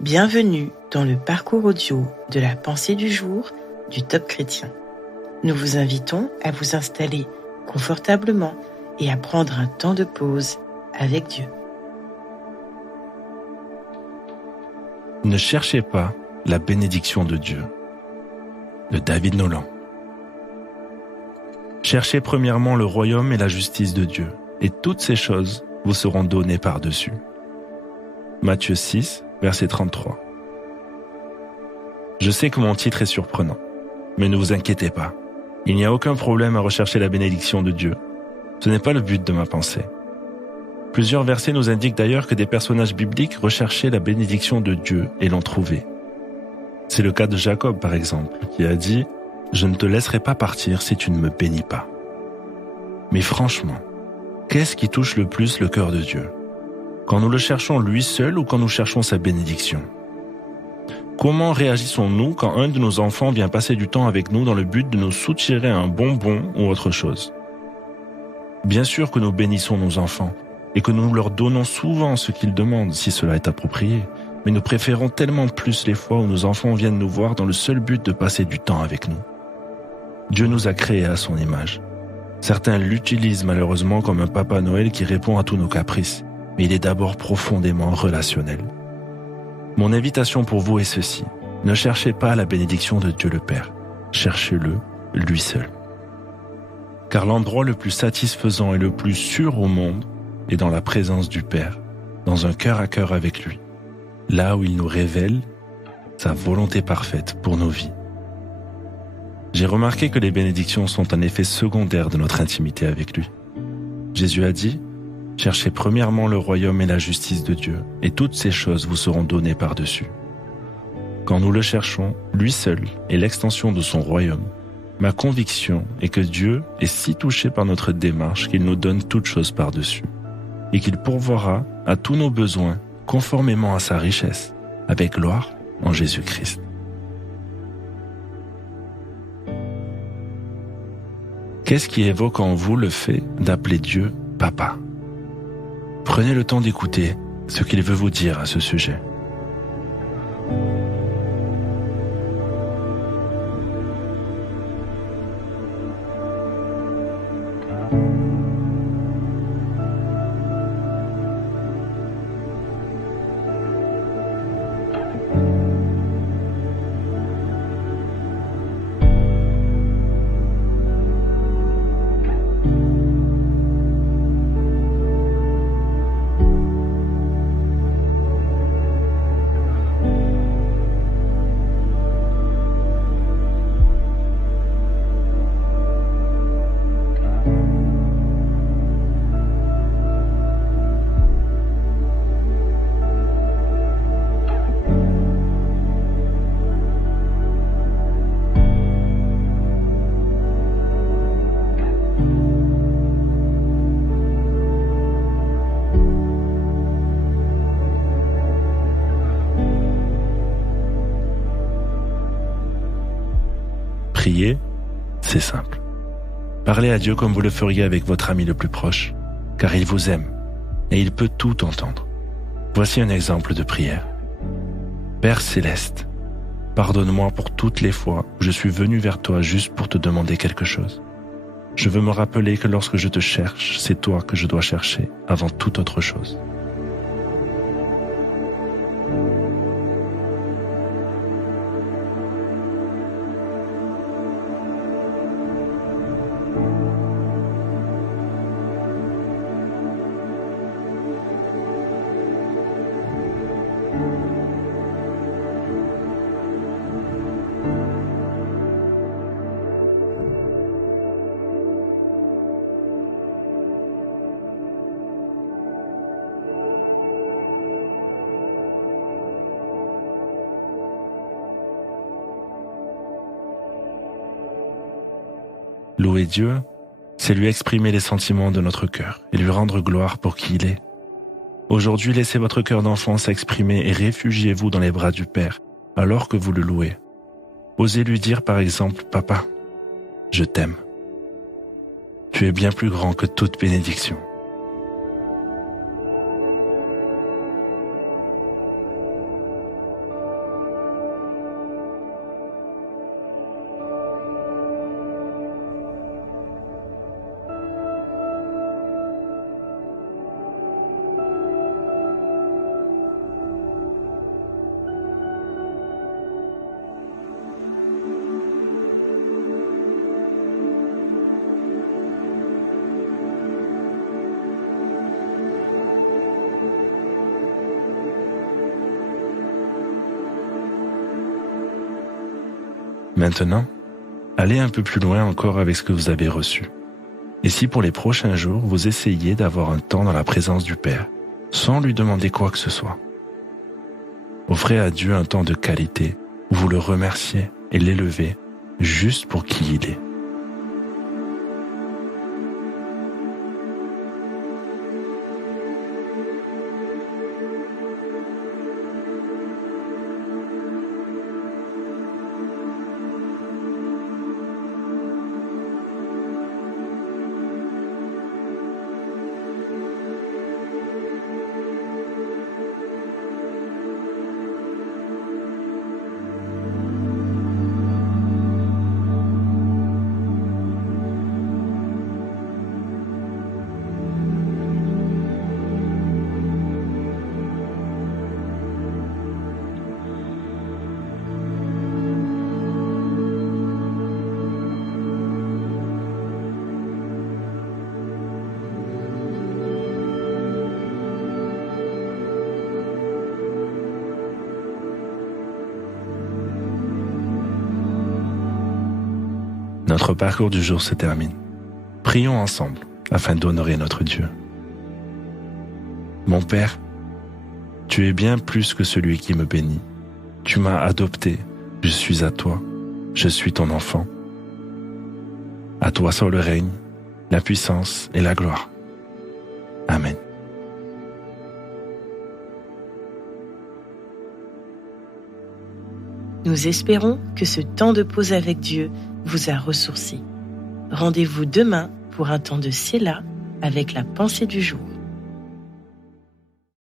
Bienvenue dans le parcours audio de la pensée du jour du Top Chrétien. Nous vous invitons à vous installer confortablement et à prendre un temps de pause avec Dieu. Ne cherchez pas la bénédiction de Dieu, de David Nolan. Cherchez premièrement le royaume et la justice de Dieu, et toutes ces choses vous seront données par-dessus. Matthieu 6, verset 33. Je sais que mon titre est surprenant, mais ne vous inquiétez pas. Il n'y a aucun problème à rechercher la bénédiction de Dieu. Ce n'est pas le but de ma pensée. Plusieurs versets nous indiquent d'ailleurs que des personnages bibliques recherchaient la bénédiction de Dieu et l'ont trouvée. C'est le cas de Jacob, par exemple, qui a dit « Je ne te laisserai pas partir si tu ne me bénis pas ». Mais franchement, qu'est-ce qui touche le plus le cœur de Dieu ? Quand nous le cherchons lui seul ou quand nous cherchons sa bénédiction ? Comment réagissons-nous quand un de nos enfants vient passer du temps avec nous dans le but de nous soutirer un bonbon ou autre chose ? Bien sûr que nous bénissons nos enfants et que nous leur donnons souvent ce qu'ils demandent si cela est approprié, mais nous préférons tellement plus les fois où nos enfants viennent nous voir dans le seul but de passer du temps avec nous. Dieu nous a créés à son image. Certains l'utilisent malheureusement comme un Papa Noël qui répond à tous nos caprices, mais il est d'abord profondément relationnel. Mon invitation pour vous est ceci. Ne cherchez pas la bénédiction de Dieu le Père. Cherchez-le, lui seul. Car l'endroit le plus satisfaisant et le plus sûr au monde est dans la présence du Père, dans un cœur à cœur avec lui, là où il nous révèle sa volonté parfaite pour nos vies. J'ai remarqué que les bénédictions sont un effet secondaire de notre intimité avec lui. Jésus a dit « Cherchez premièrement le royaume et la justice de Dieu, et toutes ces choses vous seront données par-dessus. » Quand nous le cherchons, lui seul est l'extension de son royaume. Ma conviction est que Dieu est si touché par notre démarche qu'il nous donne toutes choses par-dessus, et qu'il pourvoira à tous nos besoins conformément à sa richesse, avec gloire en Jésus-Christ. Qu'est-ce qui évoque en vous le fait d'appeler Dieu Papa ? Prenez le temps d'écouter ce qu'il veut vous dire à ce sujet. Prier, c'est simple. Parlez à Dieu comme vous le feriez avec votre ami le plus proche, car il vous aime et il peut tout entendre. Voici un exemple de prière. Père céleste, pardonne-moi pour toutes les fois où je suis venu vers toi juste pour te demander quelque chose. Je veux me rappeler que lorsque je te cherche, c'est toi que je dois chercher avant toute autre chose. Louer Dieu, c'est lui exprimer les sentiments de notre cœur et lui rendre gloire pour qui il est. Aujourd'hui, laissez votre cœur d'enfant s'exprimer et réfugiez-vous dans les bras du Père alors que vous le louez. Osez lui dire par exemple « Papa, je t'aime. Tu es bien plus grand que toute bénédiction. » Maintenant, allez un peu plus loin encore avec ce que vous avez reçu. Et si pour les prochains jours, vous essayez d'avoir un temps dans la présence du Père, sans lui demander quoi que ce soit. Offrez à Dieu un temps de qualité où vous le remerciez et l'élevez juste pour qui il est. Notre parcours du jour se termine. Prions ensemble afin d'honorer notre Dieu. Mon Père, tu es bien plus que celui qui me bénit. Tu m'as adopté, je suis à toi, je suis ton enfant. À toi soit le règne, la puissance et la gloire. Amen. Nous espérons que ce temps de pause avec Dieu vous a ressourci. Rendez-vous demain pour un temps de Séla avec la pensée du jour.